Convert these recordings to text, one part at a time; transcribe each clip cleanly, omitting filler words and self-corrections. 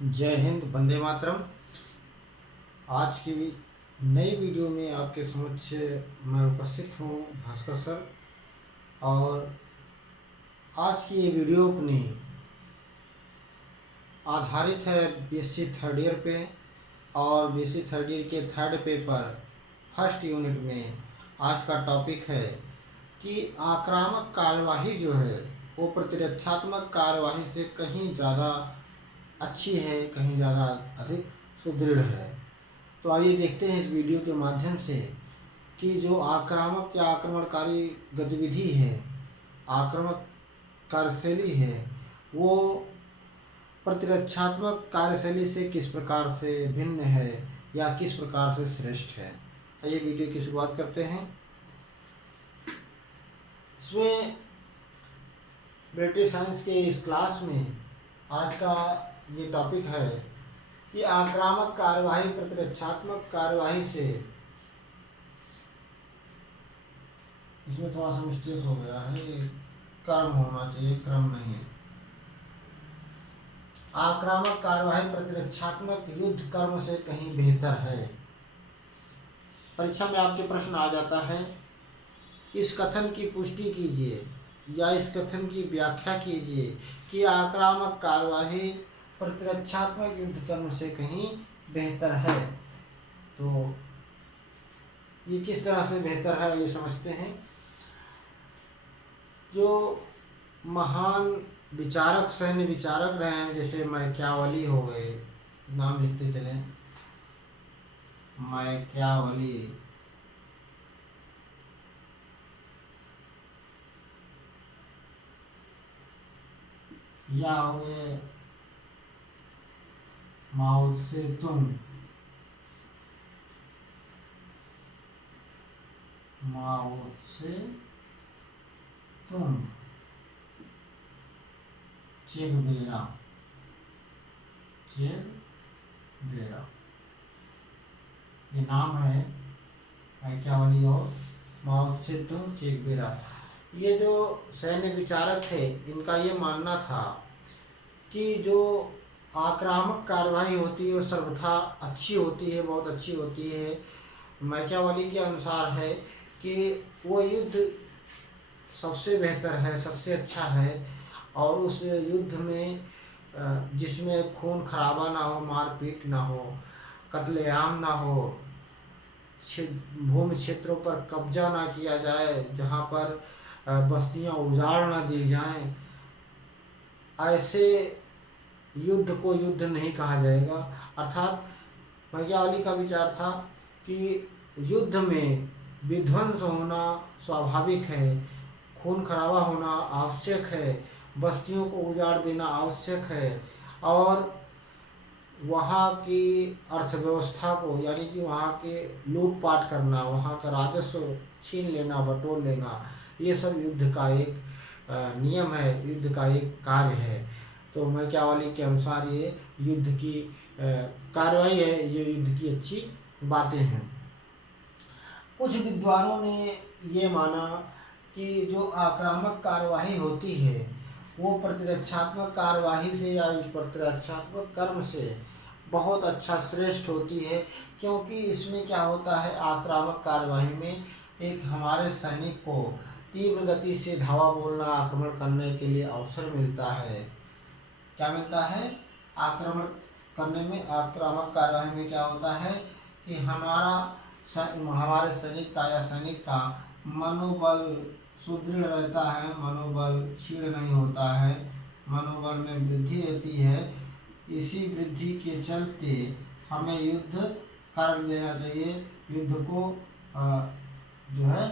जय हिंद, वंदे मातरम। आज की नई वीडियो में आपके समक्ष मैं उपस्थित हूँ भास्कर सर। और आज की ये वीडियो अपनी आधारित है बीएससी थर्ड ईयर पे। और बीएससी थर्ड ईयर के थर्ड पेपर फर्स्ट यूनिट में आज का टॉपिक है कि आक्रामक कार्यवाही जो है वो प्रतिरक्षात्मक कार्यवाही से कहीं ज़्यादा अच्छी है, कहीं ज़्यादा अधिक सुदृढ़ है। तो आइए देखते हैं इस वीडियो के माध्यम से कि जो आक्रामक या आक्रमणकारी गतिविधि है, आक्रामक कार्यशैली है, वो प्रतिरक्षात्मक कार्यशैली से किस प्रकार से भिन्न है या किस प्रकार से श्रेष्ठ है। आइए वीडियो की शुरुआत करते हैं। इसमें ब्रिटिश साइंस के इस क्लास में आज का ये टॉपिक है कि आक्रामक कार्यवाही प्रतिरक्षात्मक कार्यवाही से, इसमें थोड़ा सा मिस्टेक हो गया है, ये कर्म होना चाहिए, क्रम नहीं। आक्रामक कार्यवाही प्रतिरक्षात्मक युद्ध कर्म से कहीं बेहतर है। परीक्षा में आपके प्रश्न आ जाता है, इस कथन की पुष्टि कीजिए या इस कथन की व्याख्या कीजिए कि आक्रामक कार्यवाही प्रतिरक्षात्मक युद्ध कर्म से कहीं बेहतर है। तो ये किस तरह से बेहतर है ये समझते हैं। जो महान विचारक, सैन्य विचारक रहे हैं, जैसे मैकियावली हो गए, नाम लिखते चले, मैकियावली, या हो गए माओ त्से-तुंग, माओ त्से-तुंग, चे गुवेरा, ये नाम है मैकियावली और माओ त्से-तुंग, चे गुवेरा। ये जो सैन्य विचारक थे, इनका ये मानना था कि जो आक्रामक कार्यवाही होती है वो सर्वथा अच्छी होती है, बहुत अच्छी होती है। मैकियावली के अनुसार है कि वो युद्ध सबसे बेहतर है, सबसे अच्छा है। और उस युद्ध में जिसमें खून खराबा ना हो, मारपीट ना हो, कत्लेआम ना हो, भूमि क्षेत्रों पर कब्जा ना किया जाए, जहाँ पर बस्तियां उजाड़ ना दी जाएं, ऐसे युद्ध को युद्ध नहीं कहा जाएगा। अर्थात मैकियावली का विचार था कि युद्ध में विध्वंस होना स्वाभाविक है, खून खराबा होना आवश्यक है, बस्तियों को उजाड़ देना आवश्यक है, और वहाँ की अर्थव्यवस्था को, यानी कि वहाँ के लूटपाट करना, वहाँ का राजस्व छीन लेना, बटोर लेना, ये सब युद्ध का एक नियम है, युद्ध का एक कार्य है। तो मैकियावली के अनुसार ये युद्ध की कार्रवाई है, ये युद्ध की अच्छी बातें हैं। कुछ विद्वानों ने ये माना कि जो आक्रामक कार्यवाही होती है वो प्रतिरक्षात्मक कार्यवाही से या प्रतिरक्षात्मक कर्म से बहुत अच्छा, श्रेष्ठ होती है। क्योंकि इसमें क्या होता है, आक्रामक कार्यवाही में एक हमारे सैनिक को तीव्र गति से धावा बोलना, आक्रमण करने के लिए अवसर मिलता है। क्या मिलता है? आक्रमण करने में, आक्रामक कार्यवाही में क्या होता है कि हमारे सैनिक का या सैनिक का मनोबल सुदृढ़ रहता है, मनोबल क्षीण नहीं होता है, मनोबल में वृद्धि रहती है। इसी वृद्धि के चलते हमें युद्ध कर देना चाहिए, युद्ध को जो है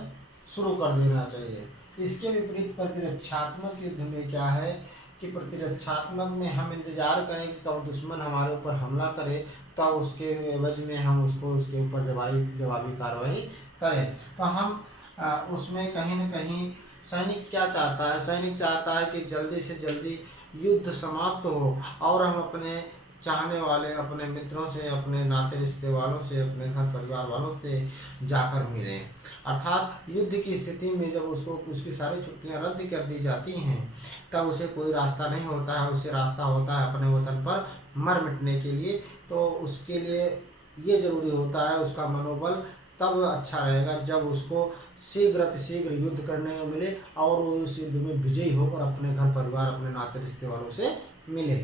शुरू कर देना चाहिए। इसके विपरीत प्रतिरक्षात्मक युद्ध में क्या है कि प्रतिरक्षात्मक में हम इंतजार करें कि कब दुश्मन हमारे ऊपर हमला करे, तब उसके एवज में हम उसके ऊपर जवाबी कार्रवाई करें। तो हम उसमें कहीं न कहीं सैनिक क्या चाहता है, सैनिक चाहता है कि जल्दी से जल्दी युद्ध समाप्त हो और हम अपने चाहने वाले, अपने मित्रों से, अपने नाते रिश्ते वालों से, अपने घर परिवार वालों से जाकर मिलें। अर्थात युद्ध की स्थिति में जब उसकी सारी छुट्टियां रद्द कर दी जाती हैं, तब उसे कोई रास्ता नहीं होता है, उसे रास्ता होता है अपने वतन पर मर मिटने के लिए। तो उसके लिए ये ज़रूरी होता है, उसका मनोबल तब अच्छा रहेगा जब उसको शीघ्र अतिशीघ्र युद्ध करने को मिले और वो उस युद्ध में विजयी होकर अपने घर परिवार, अपने नाते रिश्ते वालों से मिले।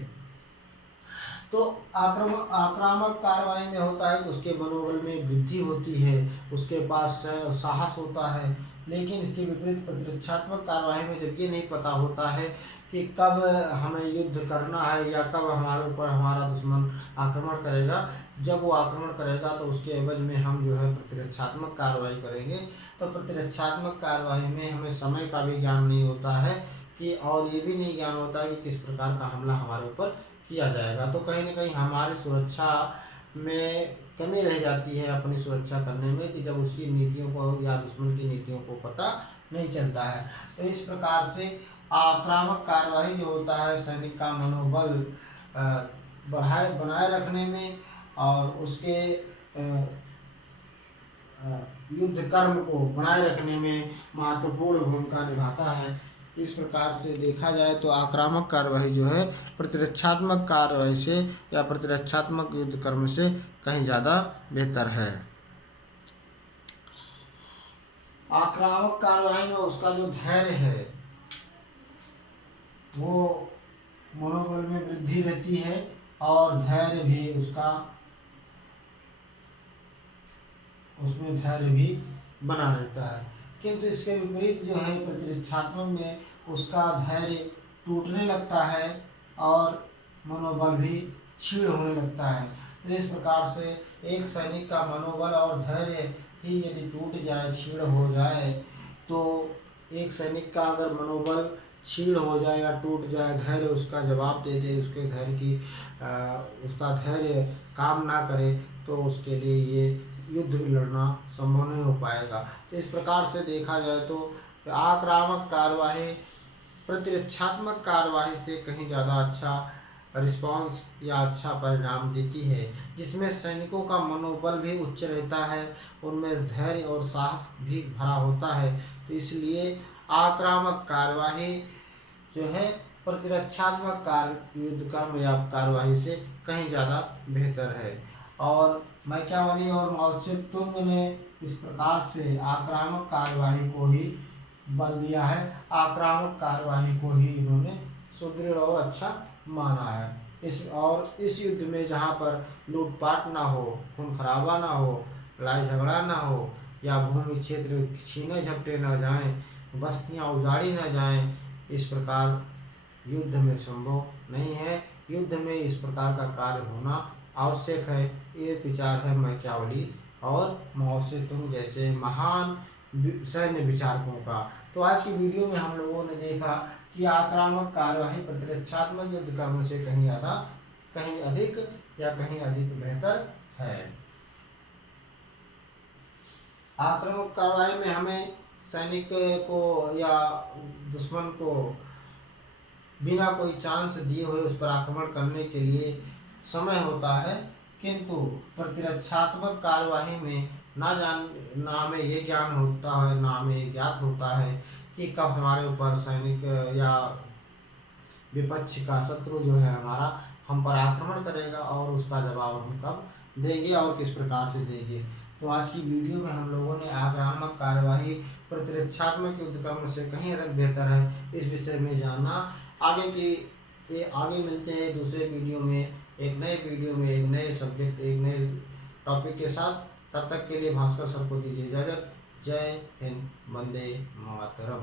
तो आक्रामक कार्रवाई में होता है कि उसके मनोबल में वृद्धि होती है, उसके पास साहस होता है। लेकिन इसके विपरीत प्रतिरक्षात्मक कार्रवाई में जब ये नहीं पता होता है कि कब हमें युद्ध करना है या कब हमारे ऊपर हमारा दुश्मन आक्रमण करेगा, जब वो आक्रमण करेगा तो उसके एवज में हम जो है प्रतिरक्षात्मक कार्रवाई करेंगे। तो प्रतिरक्षात्मक कार्रवाई में हमें समय का भी ज्ञान नहीं होता है कि, और ये भी नहीं ज्ञान होता है कि किस प्रकार का हमला हमारे ऊपर किया जाएगा। तो कहीं ना कहीं हमारी सुरक्षा में कमी रह जाती है, अपनी सुरक्षा करने में, कि जब उसकी नीतियों को या दुश्मन की नीतियों को पता नहीं चलता है। तो इस प्रकार से आक्रामक कार्यवाही जो होता है सैनिक का मनोबल बनाए रखने में और उसके युद्ध कर्म को बनाए रखने में महत्वपूर्ण भूमिका निभाता है। इस प्रकार से देखा जाए तो आक्रामक कार्यवाही जो है प्रतिरक्षात्मक कार्यवाही से या प्रतिरक्षात्मक युद्ध कर्म से कहीं ज़्यादा बेहतर है। आक्रामक कार्यवाही में उसका जो धैर्य है वो मनोबल में वृद्धि रहती है और धैर्य भी उसमें धैर्य भी बना रहता है। किंतु इसके विपरीत जो है प्रतिरक्षात्मक में उसका धैर्य टूटने लगता है और मनोबल भी क्षीण होने लगता है। तो इस प्रकार से एक सैनिक का मनोबल और धैर्य ही यदि टूट जाए, क्षीण हो जाए, तो एक सैनिक का अगर मनोबल क्षीण हो जाए या टूट जाए, धैर्य उसका जवाब दे दे, उसके धैर्य की उसका धैर्य काम ना करे, तो उसके लिए ये युद्ध लड़ना संभव नहीं हो पाएगा। तो इस प्रकार से देखा जाए तो आक्रामक कार्यवाही प्रतिरक्षात्मक कार्यवाही से कहीं ज़्यादा अच्छा रिस्पांस या अच्छा परिणाम देती है, जिसमें सैनिकों का मनोबल भी उच्च रहता है, उनमें धैर्य और साहस भी भरा होता है। तो इसलिए आक्रामक कार्यवाही जो है प्रतिरक्षात्मक युद्ध कर्म या कार्यवाही से कहीं ज़्यादा बेहतर है। और मैकियावेली और माओ त्से तुंग ने इस प्रकार से आक्रामक कार्यवाही को ही बल दिया है, आक्रामक कार्यवाही को ही इन्होंने सुदृढ़ और अच्छा माना है। इस युद्ध में जहाँ पर लूटपाट ना हो, खून खराबा ना हो, लड़ाई झगड़ा ना हो या भूमि क्षेत्र छीने झपटे ना जाएं, बस्तियाँ उजाड़ी ना जाएं, इस प्रकार युद्ध में संभव नहीं है। युद्ध में इस प्रकार का कार्य होना आवश्यक है। ये विचार है मैकियावेली और माओ त्से तुंग जैसे महान सैन्य विचारकों का। तो आज की वीडियो में हम लोगों ने देखा कि आक्रामक कार्यवाही प्रतिरक्षात्मक युद्ध कर्म से कहीं अधिक बेहतर है। आक्रामक कार्यवाही में हमें सैनिक को या दुश्मन को बिना कोई चांस दिए हुए उस पर आक्रमण करने के लिए समय होता है, किंतु प्रतिरक्षात्मक कार्यवाही में ना हमें ये ज्ञान होता है, ना हमें ये ज्ञात होता है कि कब हमारे ऊपर सैनिक या विपक्ष का शत्रु जो है हमारा हम पर आक्रमण करेगा और उसका जवाब हम कब देंगे और किस प्रकार से देंगे। तो आज की वीडियो में हम लोगों ने आक्रामक कार्यवाही प्रतिरक्षात्मक युद्ध कर्म से कहीं अधिक बेहतर है इस विषय में जाना। आगे मिलते हैं दूसरे वीडियो में, एक नए वीडियो में, एक नए सब्जेक्ट, एक नए टॉपिक के साथ। तब तक के लिए भास्कर सर को दीजिए इजाज़त। जय हिंद, वंदे मातरम।